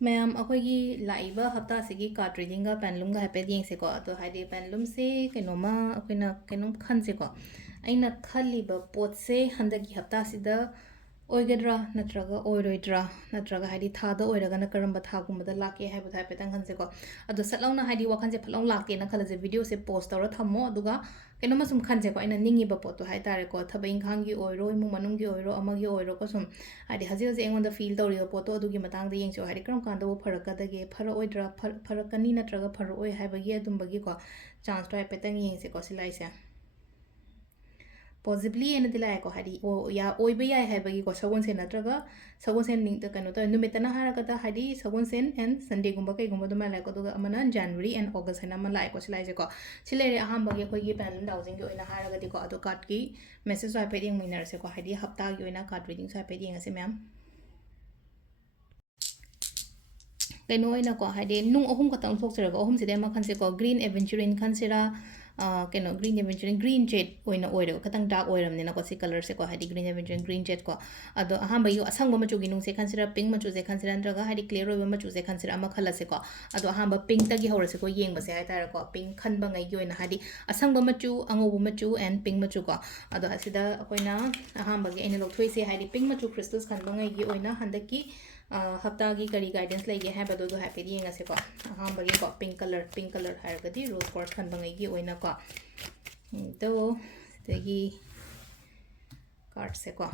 ma'am अखोगी Laiba हफ्ता सिगी card reading का पेनलूम का हैपेद येंगसेको तो हाइदे पेनलूम से कैनोमा अखोइना कैनोम खनसेको अइना खलीबा पोतसे हंदगी हफ्ता सिदा ओइगद्रा नत्रगा ओइरोइद्रा नत्रगा हाइदि थादा ओइरगना करंबा थागुमदा लाके हाइबा हाइपेतंग खनसेको अदो सटलाउना हाइदि वाखनसे फलाउ लाके ना खलजे वीडियो से पोस्ट तौरा थम्मो अदुगा कैनोमा सुम खनसेको अइना निंगिबा पोतो हाइतारेको थबा इंखांगी ओइरो इमु मनुंगी ओइरो अमगी ओइरो को सुम हाइदि हजे हजे एंगोंदा फील तौरिबा पोतो अदुगी मतंगदा येंगसो हाइदि करम कांदा वो फरकदगे फरओइद्रा फरकनी नत्रगा फरओइ हाइबगी अदुंबगी को चांस तो हाइपेतंग येंगसेको सिलाइसे पॉसिबली एन दिलाएको हादी ओ या ओइबे याय हाइबगी को सगोनसेन नत्रगा सगोनसेन निंग त कनो त नुमितना हारकता हादी सगोनसेन एंड संडे गुम्बा कई गुम्बा दुमा लाएको दुगा अमना जनवरी एंड ऑगस्ट हैना म लाएको सिलाइसे को सिलेरे अहामबगे खोगी पैनल डाउजिंग के ओइना हारगदी को अदो कार्ड की मेसेज वाइपे दिंग मिनरसे को हादी हफ्ता की ओइना कार्ड रीडिंग वाइपे दिंग असे मैम कहीं ओइना को हादी नुंग अहुम खतंग थोक्चरगा अहुम सिदे मखनसे को ग्रीन एवेंचुरिन खनसेरा कनो ग्रीन एवेंचुरिन ग्रीन जेड ओइना ओइरो खतंग डार्क ओइरमनेना को सि कलर से को हादी ग्रीन एवेंचुरिन ग्रीन जेड को अदो अहाम बयो असंग मचुगी नुंग से खनसेरा पिंक मचु से खनसेरा नत्रगा हादी क्लियर ओइबा मचु से खनसेरा अमा खलसे को अदो अहाम पिंक तगी हौरसे को येंग बसे हाइतार को pink खनबा ngai gi oina hadi asang mchu angobu machu and pink machu ko ado asida akoina aham bagi aina lokthoi se hadi pink machu crystals khanba ngai gi oina handaki हफ्ता की करी guidance लेगे है बदो दो happy दिएंगे से को हाँ बगी को पिंक कलर है गदी रोज कोर्स खन बंगेगी ओइना को तो देगी कार्ड से को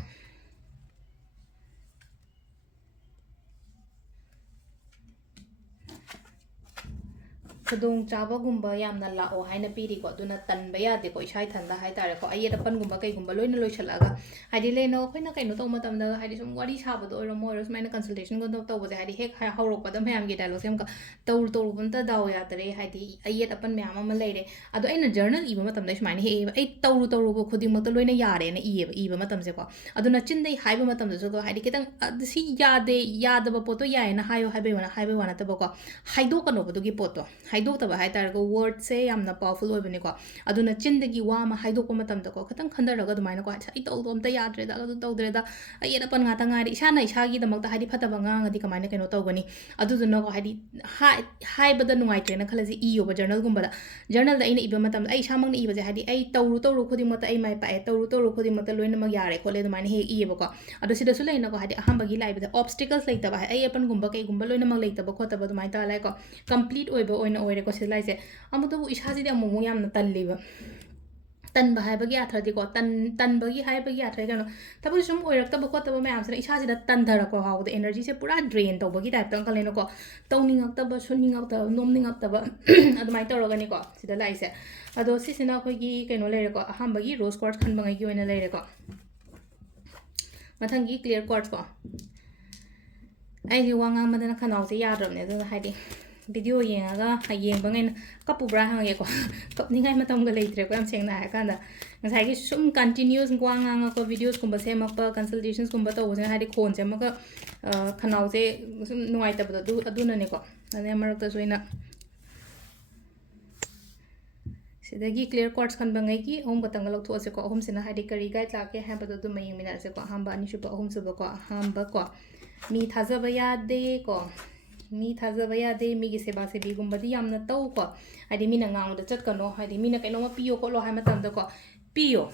खुदोंग चाबगुम्बा यामना लाओ हाइना पीरिको अदुना तनबा यादेको इसाई थंदा हाइतारेको अयेदपनगुम्बा कईगुम्बा लोइना लोइसलागा हाइदि लेनो अखोइना कइनो तौ मतमदा हाइदि सुम वारी साबदो ओइरो मोरो सुमाइना कंसल्टेशन गो तौबजे हाइदि हेक हौरकपदा मयामगी डायलॉग सेम का तौर तौरबंता दाव यादरे हाइदि अयेदपन मयाम अमा लेरे अदो अइना जर्नल इबा मतमदा सुमाइना हे ए तौरु तौरुबो खुदिमक्ता लोइना यारेना इबा मतमसे को अदुना चिन्दै हाइबा मतमदसु को हाइदि कितंग सी यादे यादबा पोतो यायना हायो हाइबे वाना तबको हाइदोकनोबदुगी पोतो हाइदोक्तबा हाइतारगो वर्ड से यामना पावरफुल ओइबनेको अदुना चिन्दगी वा मा हाइदोक्पा मतमदको खतंग खंदरगा दुमाइना को हाइ तौदो अमता याद्रेदा अदु तौद्रेदा अयेदपन ngata ngari isana isagi damakta hadi fataba ngangadi kamaina keno tawgani aduduna ko hadi haibada nungaitrena khalaji iyoba journal gumbada journal da ina iba matam ai samang iba je hadi ai tawru khudi mata ai mai pae tawru khudi mata loina mag yare khole dumaina he iyeba ko adu sida su leina ko hadi ahambagi laibada obstacles leitaba ai apan gumba kai gumba loina mag leitaba khotaba dumaina ta lai ko complete oiba oina oire ko silaise amudu ishaji de amu yamna talliba तनबा हाइबगी आथरदी को तनबगी हाइबगी author कनो तब सुम ओइरक्तब खोतब ma'am से इसाजिदा तंधरको हाउद energy से पूरा drain तौबगी type तंग कलेनो को तौनिंगक्तब सुनिंगक्तब नोमनिंगक्तब अदुमाइ तौरगनी को सिदा लाइसे अदो सिसिना खोगी कनो लेरेको अहमबगी रोज क्वार्ट्स खनबंगई ओइना लेरेको मथंगी क्लियर क्वार्ट्स को आई वांगांग मदना खनाउसे यादरने अदु हाइदी वीडियो येंगा येंबंगैन कपुब्रा हंगेको कपनिंगाय मतमगा लेत्रेको याम सेंगना हायकांदा ngसाइगी सुम कंटिन्यूस ग्वांगांगा को वीडियोस कुंबा सेमकपा कंसल्टेशंस कुंबा तौबसे हाइदी खोन सेमका खनाउसे सुम नुआइतबदो अदुननेको अने मरक्ता सोइना सिदगी क्लियर क्वार्ट्स खनबंगै की अहुम गतंग लौथोसे को अहुम सिना हाइदी करी गाइड लाके हाबदो दु मयिंग मिनासे को हांबा अनिसुबा अहुम सुबा को हांबा को मी थाजबा यादे को मी थाजबा यादे मीगी सेबा सेबीगुम्बदी यामना तौ को हाइदि मीना ngang चटकनो हाइदि मीना कैनोमा पियो खोलो हाइ मतमदा को पियो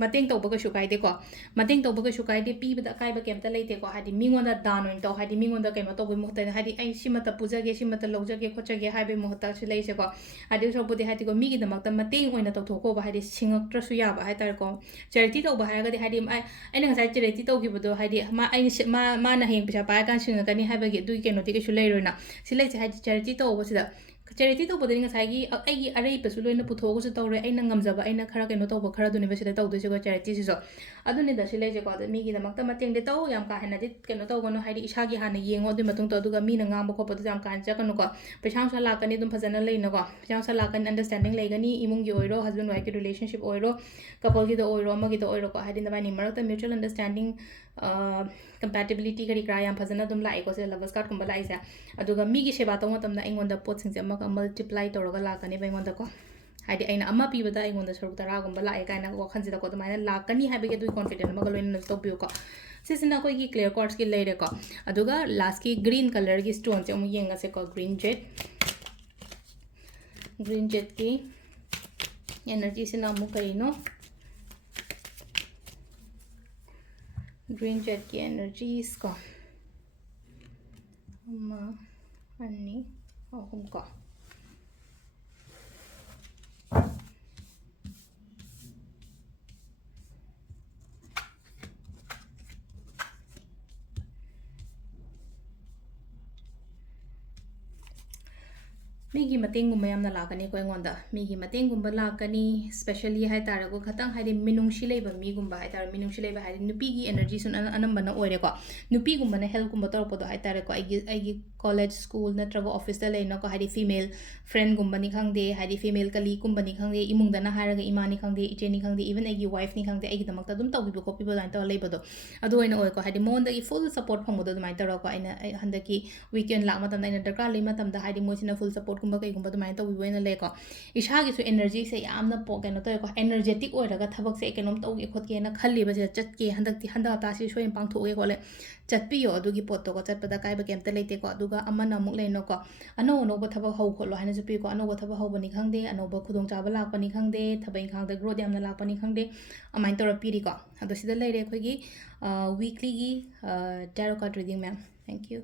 मतेंग तौबा कशु काइदे को मतेंग तौबा कशु काइदे पीबदा काइबा केमता लेते को हाइदि मिंगोंदा दान ओइन तौ हाइदि मिंगोंदा कैनो तौबे मुहता हाइदि आई सिमता पुजागे सिमता लौजागे खोचगे हाइबे मुहता से लेसे को हाइदि सोबुदि हाइदि को मीगी दमकता मतेंग ओइना तौथोको बा हाइदि सिंगक्त्रसु याबा हाइतार को चैरिटी तौबा हाइगदि हाइदि आइना ngसाइ चैरिटी तौगिबदो हाइदि मा ना हेंग पिसा पाय कान सिंगकनी हाइबगे दुई केनोति केसु लेरोना सिलेसे हाइदि चैरिटी तौबसिदा चैरिटी तौबदि ngसाइगी आइगी अरैपसु लोइना पुथोगसु तौरे आइना ngamjaba aina khara keno tauba khara duni besida taudu go charity siso aduni da sile je ko da mi gi da makta mateng de tau yam ka hena de keno tau gono haidi isa gi hana yengo du matung to duga mi na ngam ko podu jam kan cha kanu ko pesang sa la kani dum phajana leina ko pesang sa la kan understanding leigani imung gi oiro husband wife ki relationship oiro couple gi da oiro ma gi da oiro ko haidi da bani marak ta mutual understanding compatibility kari kra yam phajana dum lai ko se lovers card kumba lai sa aduga mi gi seba tau matam na ingon da pot sing se ma multiply to ro ga la kani ba ingon da ko ꯍꯥꯏꯗꯤ ꯑꯩꯅ ꯑꯃ ꯄꯤꯕꯗ ꯑꯩꯉꯣꯟꯗ ꯁꯔꯨꯛ 10ꯒꯨꯝꯕ ꯂꯥꯛꯑꯦ ꯀꯥꯏꯅ ꯋꯥꯈꯜꯁꯤꯗꯀꯣ ꯑꯗꯨꯃꯥꯏꯅ ꯂꯥꯛꯀꯅꯤ ꯍꯥꯏꯕꯒꯤ ꯑꯗꯨꯒꯤ ꯀꯣꯟꯐꯤꯗꯦꯟ ꯑꯃꯒ ꯂꯣꯏꯅꯅꯁꯨ ꯇꯧꯕꯤꯌꯨꯀꯣ ꯁꯤꯁꯤꯅ ꯑꯩꯈꯣꯏꯒꯤ ꯀ꯭ꯂꯤꯌꯔ ꯀ꯭ꯋꯥꯔꯠꯁꯀꯤ ꯂꯩꯔꯦꯀꯣ ꯑꯗꯨꯒ ꯂꯥꯁꯀꯤ ꯒ꯭ꯔꯤꯟ ꯀꯂꯔꯒꯤ ꯁ꯭ꯇꯣꯟꯁꯦ ꯑꯃꯨꯛ ꯌꯦꯡꯉꯁꯦꯀꯣ ꯒ꯭ꯔꯤꯟ ꯖꯦꯠꯀꯤ एनर्जीसिना अमुक करीनो ग्रीन जेट की एनर्जीज को अन्नी को मीगी मतेंगुम्बा यामना लाकनी को एंगोंदा मीगी मतेंगुम्बा लाकनी स्पेशली हाय तारगो खतंग हायदे मिनुंगशी लेबा मीगुम्बा हाय तार मिनुंगशी लेबा हायदे नुपीगी एनर्जी सुन अनंबना ओइरेको नुपीगुम्बना हेल्थ गुम्बा तोरपोदो हाय तारको आइगी कॉलेज स्कूल नत्रगो ऑफिस दा लेनको हायदे फीमेल फ्रेंड गुम्बनी खंगदे हायदे फीमेल कली गुम्बनी खंगदे इमुंगदना हायरगा इमानी खंगदे इचेनी खंगदे इवन आइगी वाइफ नि खंगदे आइगी दमकता दुम तौबिबो कोपिबो दाइन तो लेबदो अदो ओइना ओइको हायदे मोंदगी फुल सपोर्ट फंगबदो दुमाय तोरको आइना हंदकी वीकेंड लाक मतम आइना दरकार ले मतम दा हायदे मोसिना फुल सपोर्ट गुम्बा कईगुम्बा दुमाय तौबिबो लेको इसागिसु एनर्जी से यामना पो केनो तोयको एनर्जेटिक ओइरगा थबक से केनोम तौगे खोतकेना खल्लिबसे चटके हंदकती हंदा तासी सोयम पांगथोगे कोले चटपियो अदुगी पोतोको चटपदा कायबा केमता लेतेको अदुगा अमना अमुक लेनोको अनो अनोबो थबक हौ खोलो हायना जुपिको अनोबो थबक हौबनी खंगदे अनोबो खुदोंग चाबा लाकपनी खंगदे थबैं खांगदे ग्रोथ यामना लाकपनी खंगदे अमाइन तौर पीरिको अदो सिदा लेरे अखोगी वीकली की tarot card reading ma'am thank you